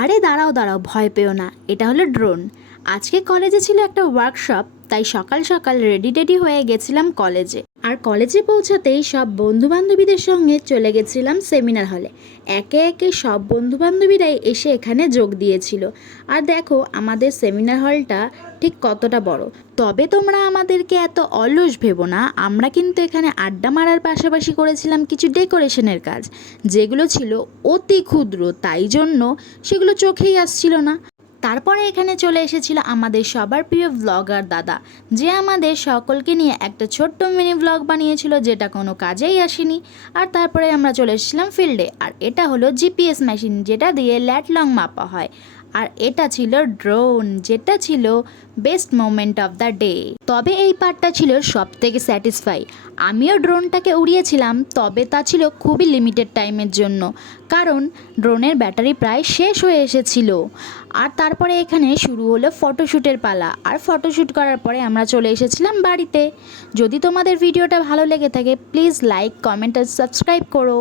আরে দাঁড়াও দাঁড়াও, ভয় পেও না, এটা হলো ড্রোন। আজকে কলেজে ছিল একটা ওয়ার্কশপ, তাই সকাল সকাল রেডি হয়ে গেছিলাম কলেজে। আর কলেজে পৌঁছাতেই সব বন্ধু বান্ধবীদের সঙ্গে চলে গেছিলাম সেমিনার হলে। একে একে সব বন্ধু বান্ধবীরাই এসে এখানে যোগ দিয়েছিল। আর দেখো আমাদের সেমিনার হলটা ঠিক কতটা বড়। তবে তোমরা আমাদেরকে এত অলস ভেবো না, আমরা কিন্তু এখানে আড্ডা মারার পাশাপাশি করেছিলাম কিছু ডেকোরেশনের কাজ, যেগুলো ছিল অতি ক্ষুদ্র, তাই জন্য সেগুলো চোখেই আসছিল না। তারপরে এখানে চলে এসেছিল আমাদের সবার প্রিয় ব্লগার দাদা, যে আমাদের সকলকে নিয়ে একটা ছোট্ট মিনি ব্লগ বানিয়েছিল, যেটা কোনো কাজেই আসেনি। আর তারপরে আমরা চলে এসেছিলাম ফিল্ডে। আর এটা হলো জিপিএস মেশিন, যেটা দিয়ে ল্যাট লং মাপা হয়। আর এটা ছিল ড্রোন, যেটা ছিল best moment of the day. তবে এই পার্টটা ছিল সব থেকে স্যাটিসফাই। আমিও ড্রোনটাকে উড়িয়েছিলাম, তবে তা ছিল খুবই লিমিটেড টাইমের জন্য, কারণ ড্রোনের ব্যাটারি প্রায় শেষ হয়ে এসেছিল। আর তারপরে এখানে শুরু হলো ফটোশ্যুটের পালা। আর ফটোশ্যুট করার পরে আমরা চলে এসেছিলাম বাড়িতে। যদি তোমাদের ভিডিওটা ভালো লেগে থাকে, প্লিজ লাইক, কমেন্ট আর সাবস্ক্রাইব করো।